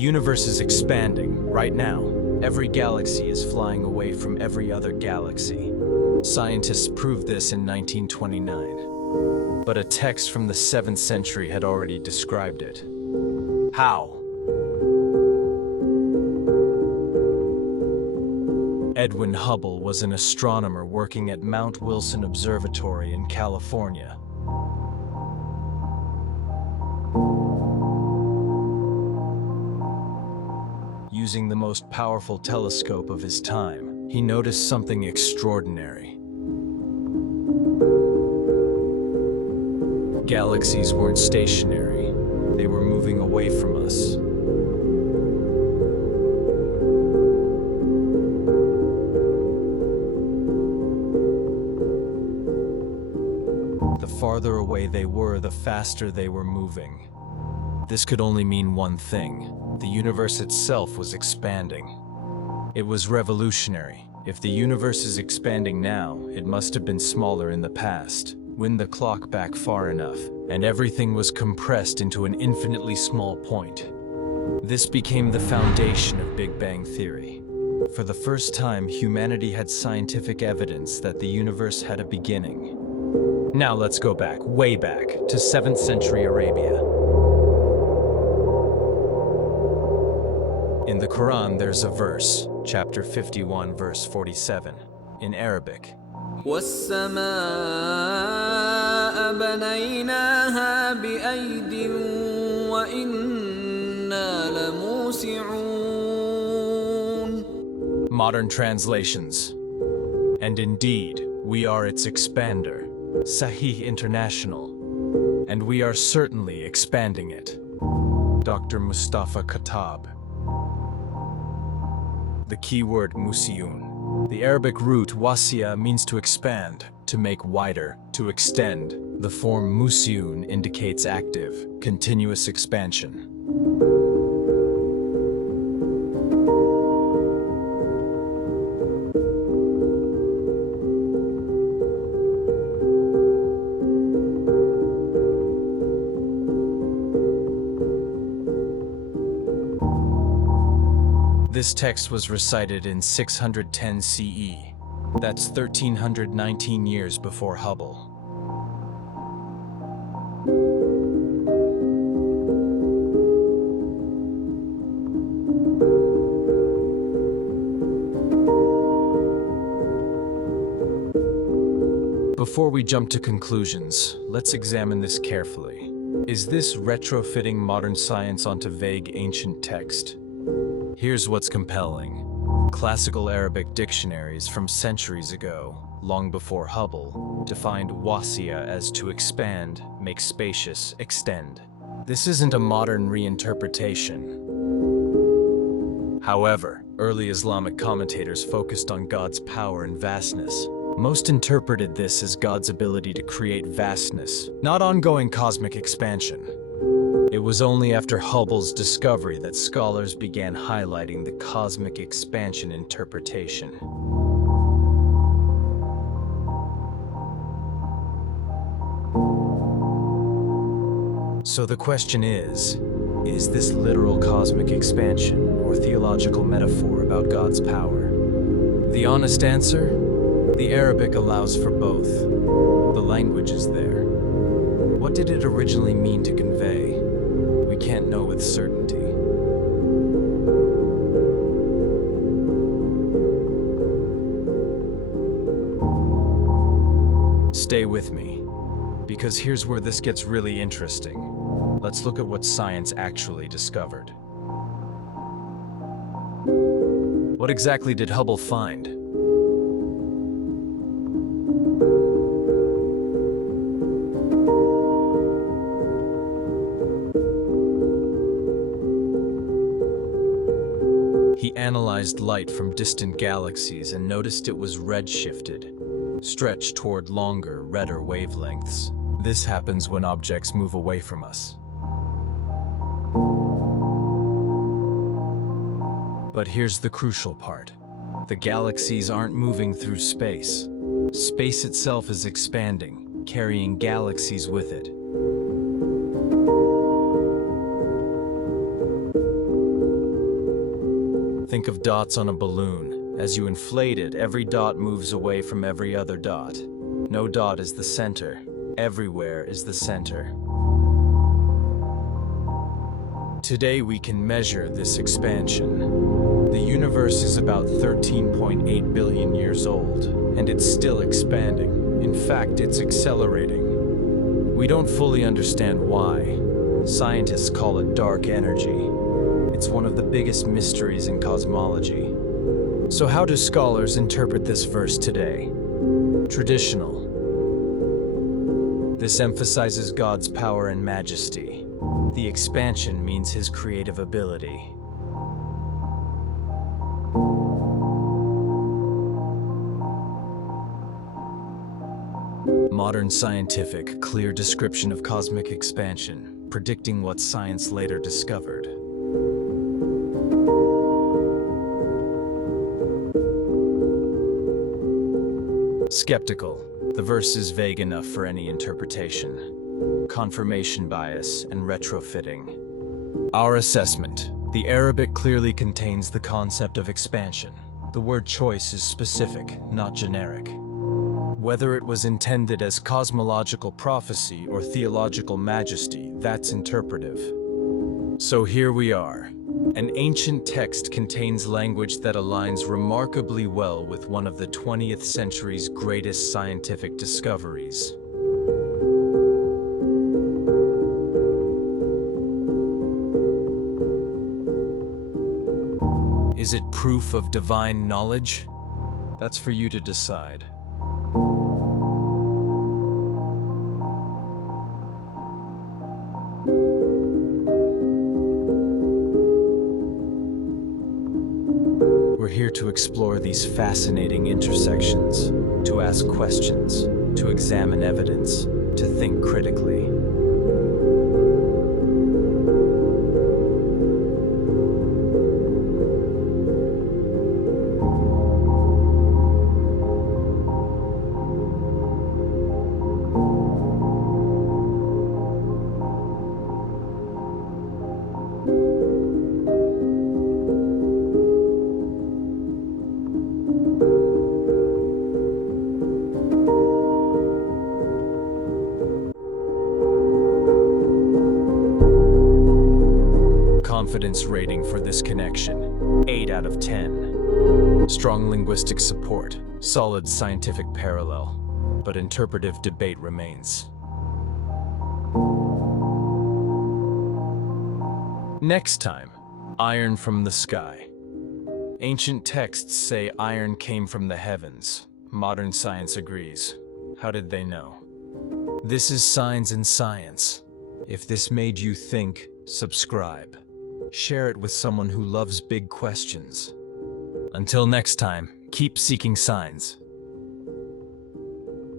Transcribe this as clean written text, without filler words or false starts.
universe is expanding, right now. Every galaxy is flying away from every other galaxy. Scientists proved this in 1929. But a text from the 7th century had already described it. How? Edwin Hubble was an astronomer working at Mount Wilson Observatory in California. Using the most powerful telescope of his time, he noticed something extraordinary. Galaxies weren't stationary. They were moving away from us. The farther away they were, the faster they were moving. This could only mean one thing. The universe itself was expanding. It was revolutionary. If the universe is expanding now, it must have been smaller in the past. Wind the clock back far enough, and everything was compressed into an infinitely small point. This became the foundation of Big Bang Theory. For the first time, humanity had scientific evidence that the universe had a beginning. Now let's go back, way back, to 7th century Arabia. In the Quran, there's a verse, chapter 51, verse 47, in Arabic. وَالسَّمَاءَ بَنَيْنَاهَا بِأَيْدٍ وَإِنَّا لَمُوسِعُونَ. Modern translations. And indeed, we are its expander, Sahih International, and we are certainly expanding it. Dr. Mustafa Khattab. The keyword musi'oon. The Arabic root wasi'a means to expand, to make wider, to extend. The form musi'oon indicates active, continuous expansion. This text was recited in 610 CE. That's 1319 years before Hubble. Before we jump to conclusions, let's examine this carefully. Is this retrofitting modern science onto vague ancient text? Here's what's compelling. Classical Arabic dictionaries from centuries ago, long before Hubble, defined wasi'a as to expand, make spacious, extend. This isn't a modern reinterpretation. However, early Islamic commentators focused on God's power and vastness. Most interpreted this as God's ability to create vastness, not ongoing cosmic expansion. It was only after Hubble's discovery that scholars began highlighting the cosmic expansion interpretation. So the question is this literal cosmic expansion or theological metaphor about God's power? The honest answer? The Arabic allows for both. The language is there. What did it originally mean to convey? We can't know with certainty. Stay with me, because here's where this gets really interesting. Let's look at what science actually discovered. What exactly did Hubble find? He analyzed light from distant galaxies and noticed it was redshifted, stretched toward longer, redder wavelengths. This happens when objects move away from us. But here's the crucial part. The galaxies aren't moving through space. Space itself is expanding, carrying galaxies with it. Think of dots on a balloon. As you inflate it, every dot moves away from every other dot. No dot is the center. Everywhere is the center. Today we can measure this expansion. The universe is about 13.8 billion years old, and it's still expanding. In fact, it's accelerating. We don't fully understand why. Scientists call it dark energy. It's one of the biggest mysteries in cosmology. So how do scholars interpret this verse today? Traditional. This emphasizes God's power and majesty. The expansion means his creative ability. Modern scientific, clear description of cosmic expansion, predicting what science later discovered. Skeptical. The verse is vague enough for any interpretation. Confirmation bias and retrofitting. Our assessment. The Arabic clearly contains the concept of expansion. The word choice is specific, not generic. Whether it was intended as cosmological prophecy or theological majesty, that's interpretive. So here we are. An ancient text contains language that aligns remarkably well with one of the 20th century's greatest scientific discoveries. Is it proof of divine knowledge? That's for you to decide. We're here to explore these fascinating intersections, to ask questions, to examine evidence, to think critically. Confidence rating for this connection, 8 out of 10. Strong linguistic support, solid scientific parallel, but interpretive debate remains. Next time, iron from the sky. Ancient texts say iron came from the heavens. Modern science agrees. How did they know? This is Signs in Science. If this made you think, subscribe. Share it with someone who loves big questions. Until next time, keep seeking signs.